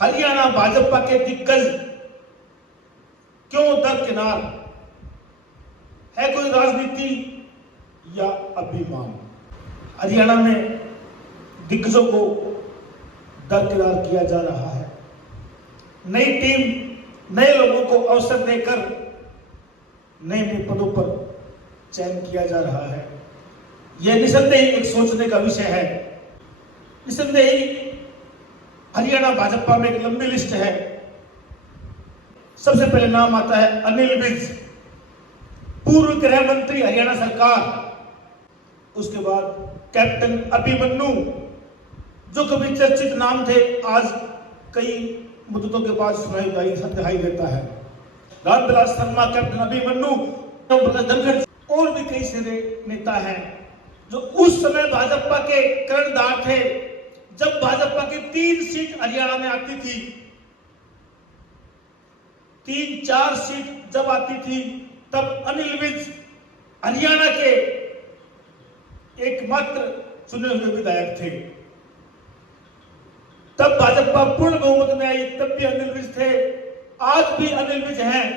हरियाणा भाजपा के दिग्गज क्यों दरकिनार है? कोई राजनीति या अभिमान? हरियाणा में दिग्गजों को दरकिनार किया जा रहा है। नई टीम नए लोगों को अवसर देकर नए नए पदों पर चयन किया जा रहा है। यह निसंदेह एक सोचने का विषय है। निसंदेह हरियाणा भाजपा में एक लंबी लिस्ट है। सबसे पहले नाम आता है अनिल विज, पूर्व गृह मंत्री हरियाणा सरकार। उसके बाद कैप्टन अभिमन्यु, जो कभी चर्चित नाम थे, आज कई मुद्दों के बाद सुनाई दिखाई देता है। रामविलास शर्मा, कैप्टन अभिमन्यु, धनखड़ और भी कई सारे नेता हैं जो उस समय भाजपा के कर्णधार थे। जब भाजपा की 3 सीट हरियाणा में आती थी, 3-4 सीट जब आती थी, तब अनिल विज हरियाणा के एकमात्र चुने हुए विधायक थे। तब भाजपा पूर्ण बहुमत में आई, तब भी अनिल विज थे। आज भी अनिल विज हैं,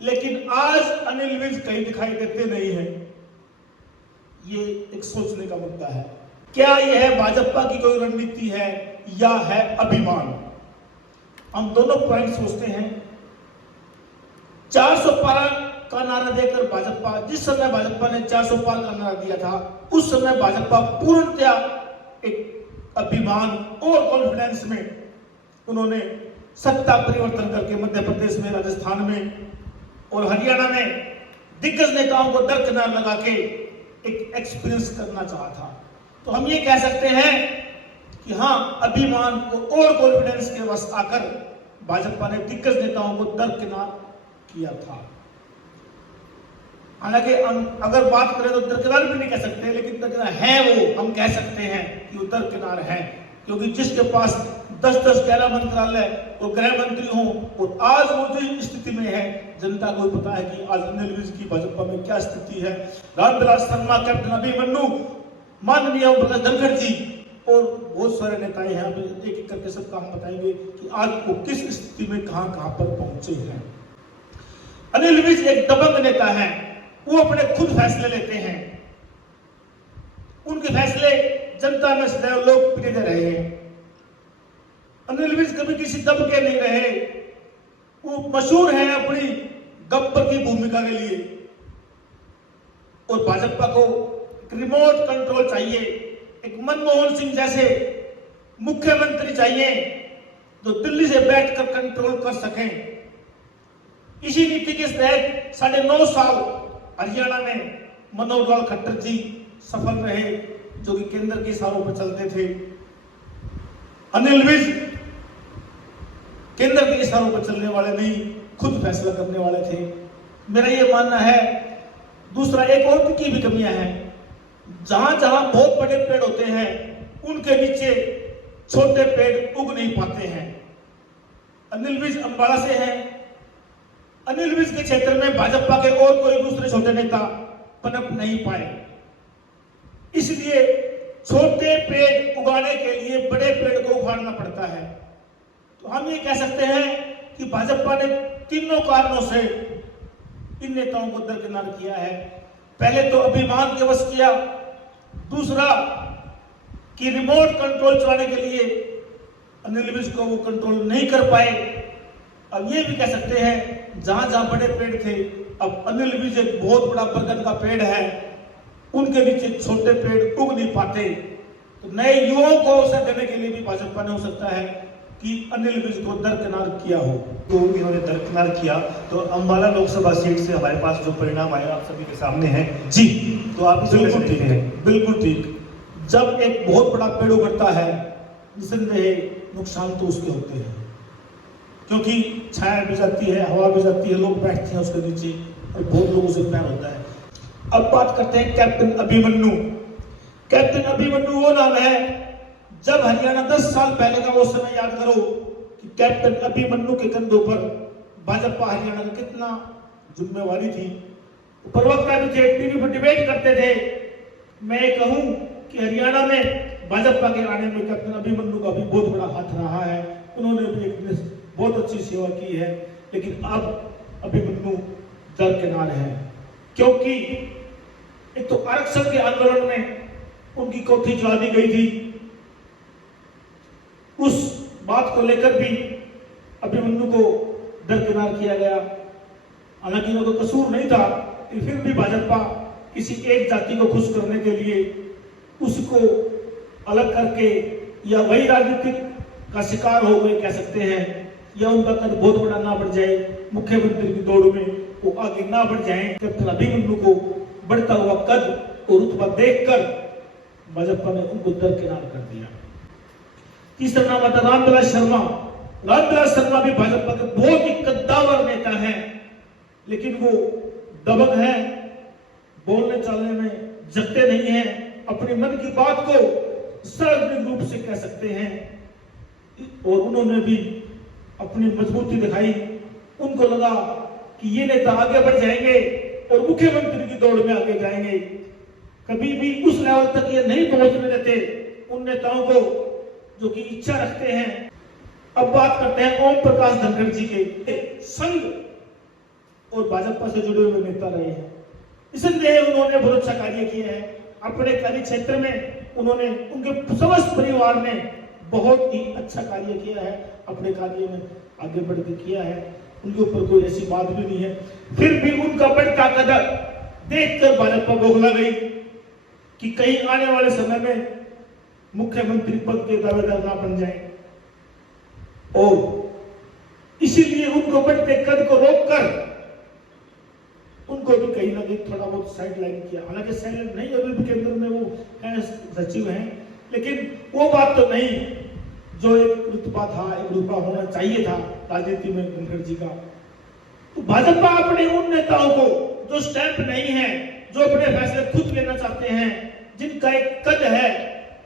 लेकिन आज अनिल विज कहीं दिखाई देते नहीं है। ये एक सोचने का मुद्दा है। क्या यह भाजपा की कोई रणनीति है या है अभिमान? हम दोनों पॉइंट सोचते हैं। 400 पार का नारा देकर भाजपा, जिस समय भाजपा ने 400 पार का नारा दिया था, उस समय भाजपा पूर्णतया एक अभिमान और कॉन्फिडेंस में उन्होंने सत्ता परिवर्तन करके मध्य प्रदेश में, राजस्थान में और हरियाणा में दिग्गज नेताओं को दरकिनार लगा के एक एक्सपीरियंस करना चाहा था। तो हम ये कह सकते हैं कि हाँ, अभिमान और कॉन्फिडेंस के वश आकर भाजपा ने दिग्गज नेताओं को दरकिनार किया था। हालांकि अगर बात करें तो दरकिनार भी नहीं कह सकते, लेकिन दरकिनार है वो, हम कह सकते हैं कि वो दरकिनार है। क्योंकि जिसके पास 10-10 11 मंत्रालय और गृह मंत्री हो, और आज वो जो स्थिति में है, जनता को पता है कि आज अनिल विज की भाजपा में क्या स्थिति है। रामविलास शर्मा, कैप्टन अभिमन्यु, माननीय धनखड़ जी और बहुत सारे नेता हैं। यहाँ पे एक एक करके सबका हम बताएंगे कि आज वो किस स्थिति में कहां पर पहुंचे हैं। अनिल विज एक दबंग नेता है। वो अपने खुद फैसले लेते हैं। उनके फैसले जनता में सदैव लोकप्रिय रहे हैं। अनिल विज कभी किसी दब के नहीं रहे। वो मशहूर है अपनी गब्बर की भूमिका के लिए। और भाजपा को रिमोट कंट्रोल चाहिए। एक मनमोहन सिंह जैसे मुख्यमंत्री चाहिए जो दिल्ली से बैठकर कंट्रोल कर सकें। इसी नीति के तहत 9.5 साल हरियाणा में मनोहर लाल खट्टर जी सफल रहे, जो कि केंद्र के इशारों पर चलते थे। अनिल विज केंद्र के इशारों पर चलने वाले नहीं, खुद फैसला करने वाले थे। मेरा यह मानना है। दूसरा, एक और की भी कमियां हैं। जहां जहां बहुत बड़े पेड़ होते हैं, उनके नीचे छोटे पेड़ उग नहीं पाते हैं। अनिल विज अंबाला से हैं। अनिल विज के क्षेत्र में भाजपा के और कोई दूसरे छोटे नेता पनप नहीं पाए। इसलिए छोटे पेड़ उगाने के लिए बड़े पेड़ को उखाड़ना पड़ता है। तो हम ये कह सकते हैं कि भाजपा ने तीनों कारणों से इन नेताओं को दरकिनार किया है। पहले तो अभिमान के वश किया। दूसरा कि रिमोट कंट्रोल चलाने के लिए अनिल विज को वो कंट्रोल नहीं कर पाए। अब ये भी कह सकते हैं जहां जहां बड़े पेड़ थे, अब अनिल विज एक बहुत बड़ा बरगद का पेड़ है, उनके नीचे छोटे पेड़ उग नहीं पाते। तो नए युवाओं को अवसर देने के लिए भी भाजपा ने हो सकता है कि अनिल विज को दरकिनार किया हो। तो इन्होंने दरकिनार किया। तो अंबाला लोकसभा सीट से हमारे पास जो परिणाम आया आप सभी के सामने है जी। तो आप बिल्कुल ठीक है, बिल्कुल ठीक। जब एक बहुत बड़ा पेड़ उगड़ता है, निसंदेह नुकसान तो उसके होते हैं, क्योंकि छाया भी जाती है, हवा भी जाती है, लोग बैठते हैं उसके नीचे और बहुत लोगों से प्यार होता है। अब बात करते हैं कैप्टन अभिमन्यु। कैप्टन अभिमन्यु वो नाम है, जब हरियाणा 10 साल पहले का वो समय याद करो कि कैप्टन अभिमन्यु के कंधों पर भाजपा हरियाणा का कितना जिम्मेवारी थी। प्रवक्ता भी थे, टीवी पर डिबेट करते थे। मैं कहूं कि हरियाणा में भाजपा के आने में कैप्टन अभिमन्यु का भी बहुत बड़ा हाथ रहा है। उन्होंने भी एक बहुत अच्छी सेवा की है, लेकिन अब अभिमन्यु दरकिनार है, क्योंकि एक तो आरक्षण के आंदोलन में उनकी कोठी जला दी गई थी। उस बात को लेकर भी अभिमन्यु को दरकिनार किया गया। हालांकि उनका तो कसूर नहीं था, लेकिन फिर भी भाजपा किसी एक जाति को खुश करने के लिए उसको अलग करके या वही राजनीतिक का शिकार हो गए कह सकते हैं, या उनका कद बहुत बड़ा ना बढ़ जाए, मुख्यमंत्री की दौड़ में वो आगे ना बढ़ जाए। कैप्टन अभिमन्यु को बढ़ता हुआ कद और रुतबा देखकर भाजपा ने उनको दरकिनार कर दिया। तीसरा नाम आता रामविलास शर्मा। रामविलास शर्मा भी भाजपा के बहुत ही कद्दावर नेता हैं, लेकिन वो दबंग है, बोलने चालने में झकते नहीं हैं, अपने मन की बात को सार्वजनिक रूप से कह सकते हैं, और उन्होंने भी अपनी मजबूती दिखाई। उनको लगा कि ये नेता आगे बढ़ जाएंगे और मुख्यमंत्री की दौड़ में आगे जाएंगे। कभी भी उस लेवल तक ये नहीं पहुंचने देते उन नेताओं को जो कि इच्छा रखते हैं। अब बात करते हैं ओम प्रकाश धनखड़ जी के। संघ और भाजपा से जुड़े हुए नेता रहे हैं, इसलिए उन्होंने बहुत अच्छा कार्य किया है। अपने कार्य क्षेत्र में उन्होंने, उनके समस्त परिवार ने बहुत ही अच्छा कार्य किया है, अपने कार्य में आगे बढ़ के किया है। उनके ऊपर कोई ऐसी बात भी नहीं है। फिर भी उनका बढ़ता कदर देखकर भाजपा बौखला गई कि कहीं आने वाले समय में मुख्यमंत्री पद के दावेदार ना बन जाए, और इसीलिए उनको बढ़ते कद को रोककर उनको भी कहीं ना कहीं थोड़ा बहुत साइड लाइन किया। हालांकि साइड नहीं, अभी भी केंद्र में वो सचिव हैं, लेकिन वो बात तो नहीं जो एक रुतबा था, एक रुतबा होना चाहिए था राजनीति में धनखड़ जी का। तो भाजपा अपने उन नेताओं को जो स्टैंप नहीं है, जो अपने फैसले खुद लेना चाहते हैं, जिनका एक कद है,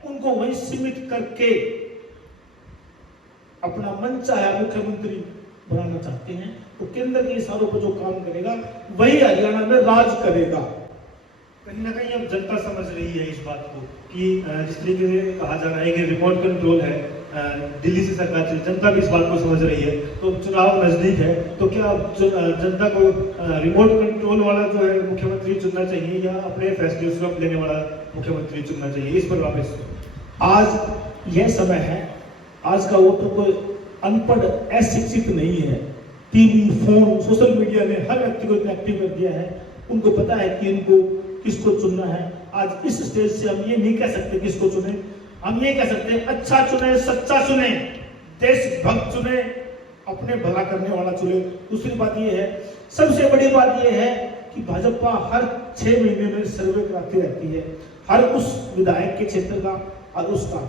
उनको वहीं सीमित करके अपना मनचाहा मुख्यमंत्री बनाना चाहते हैं। तो केंद्र के इशारों पर जो काम करेगा वही हरियाणा में राज करेगा। कहीं ना कहीं अब जनता समझ रही है इस बात को कि जिस तरीके से कहा जा रहा है कि रिमोट कंट्रोल है दिल्ली से सरकार से, जनता भी इस बात को समझ रही है। तो चुनाव नजदीक है, तो क्या जनता को रिमोट कंट्रोल वाला जो है मुख्यमंत्री चुनना चाहिए या अपने फैसले स्वयं लेने वाला मुख्यमंत्री चुनना चाहिए? इस पर वापस आज यह समय है, आज का वोटर कोई अनपढ़ अशिक्षित नहीं है। टीवी, फोन, सोशल मीडिया ने हर व्यक्ति को इतना एक्टिव कर दिया है, उनको पता है कि इनको किसको चुनना है। आज इस स्टेज से हम ये नहीं कह सकते किसको चुने, हम ये कह सकते हैं अच्छा चुने, सच्चा चुने, देशभक्त चुने, अपने भला करने वाला चुने। दूसरी बात ये है, सबसे बड़ी बात ये है कि भाजपा हर 6 महीने में सर्वे कराती रहती है, हर उस विधायक के क्षेत्र का और उसका।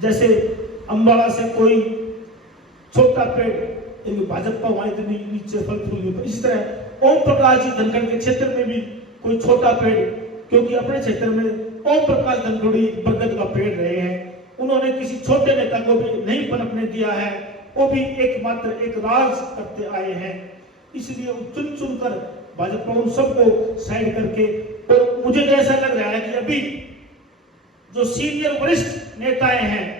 जैसे अंबाला से कोई छोटा पेड़, भाजपा वहां इतनी नीचे फल फूल नहीं, इस तरह ओम प्रकाश जी धनखड़ के क्षेत्र में भी कोई छोटा पेड़, क्योंकि अपने क्षेत्र में ओम प्रकाश धनखड़ बरगद का पेड़ रहे हैं, उन्होंने किसी छोटे नेता को भी नहीं पनपने दिया है, वो भी एकमात्र एक राज करते आए हैं। इसलिए वो चुन चुन कर भाजपा उन सबको साइड करके, और मुझे तो ऐसा लग रहा है कि अभी जो सीनियर वरिष्ठ नेताएं हैं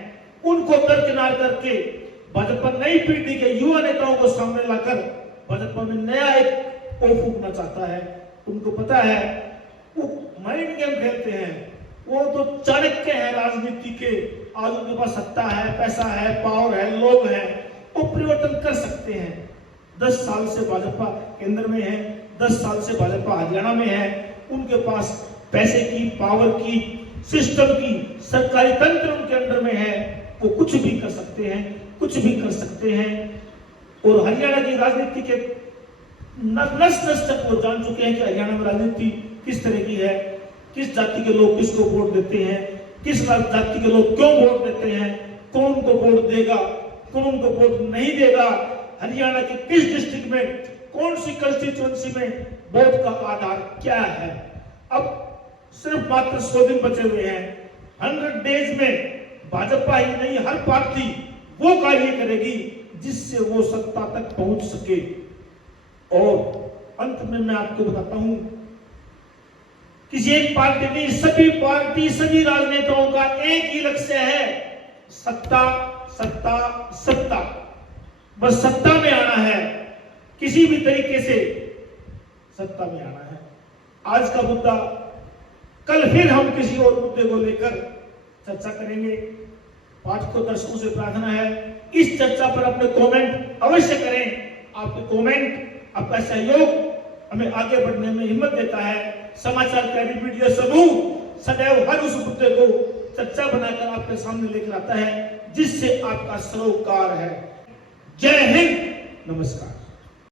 उनको दरकिनार करके भाजपा नई पीढ़ी के युवा नेताओं को सामने लाकर भाजपा में नया एक ओ फूकना चाहता है। उनको पता है वो माइंड गेम खेलते हैं, वो तो चाणक्य है राजनीति के। आज उनके पास सत्ता है, पैसा है, पावर है, लोग हैं, वो परिवर्तन कर सकते हैं। 10 साल से भाजपा केंद्र में है, 10 साल से भाजपा हरियाणा में है, उनके पास पैसे की, पावर की, सिस्टम की, सरकारी तंत्र उनके अंडर में है, वो कुछ भी कर सकते हैं, कुछ भी कर सकते हैं। और हरियाणा की राजनीति के नस नस तक वो जान चुके हैं कि हरियाणा में राजनीति किस तरह की है, किस जाति के लोग किसको वोट देते हैं, किस जाति के लोग क्यों वोट देते हैं, कौन को वोट देगा, कौन को वोट नहीं देगा, हरियाणा के किस डिस्ट्रिक्ट में, कौन सी कंस्टिट्यूएंसी में वोट का आधार क्या है। अब सिर्फ मात्र 100 दिन बचे हुए हैं। 100 डेज में भाजपा ही नहीं, हर पार्टी वो कार्य करेगी जिससे वो सत्ता तक पहुंच सके। और अंत में मैं आपको बताता हूं, किसी एक पार्टी नहीं, सभी पार्टी, सभी राजनेताओं का एक ही लक्ष्य है, सत्ता, सत्ता सत्ता, बस सत्ता में आना है, किसी भी तरीके से सत्ता में आना है। आज का मुद्दा, कल फिर हम किसी और मुद्दे को लेकर चर्चा करेंगे। पाठकों दर्शकों से प्रार्थना है, इस चर्चा पर अपने कमेंट अवश्य करें। आपके कमेंट, आपका सहयोग हमें आगे बढ़ने में हिम्मत देता है। समाचार का मीडिया समूह सदैव हर उस मुद्दे को चर्चा बनाकर आपके सामने लेकर आता है जिससे आपका सरोकार है। जय हिंद, नमस्कार।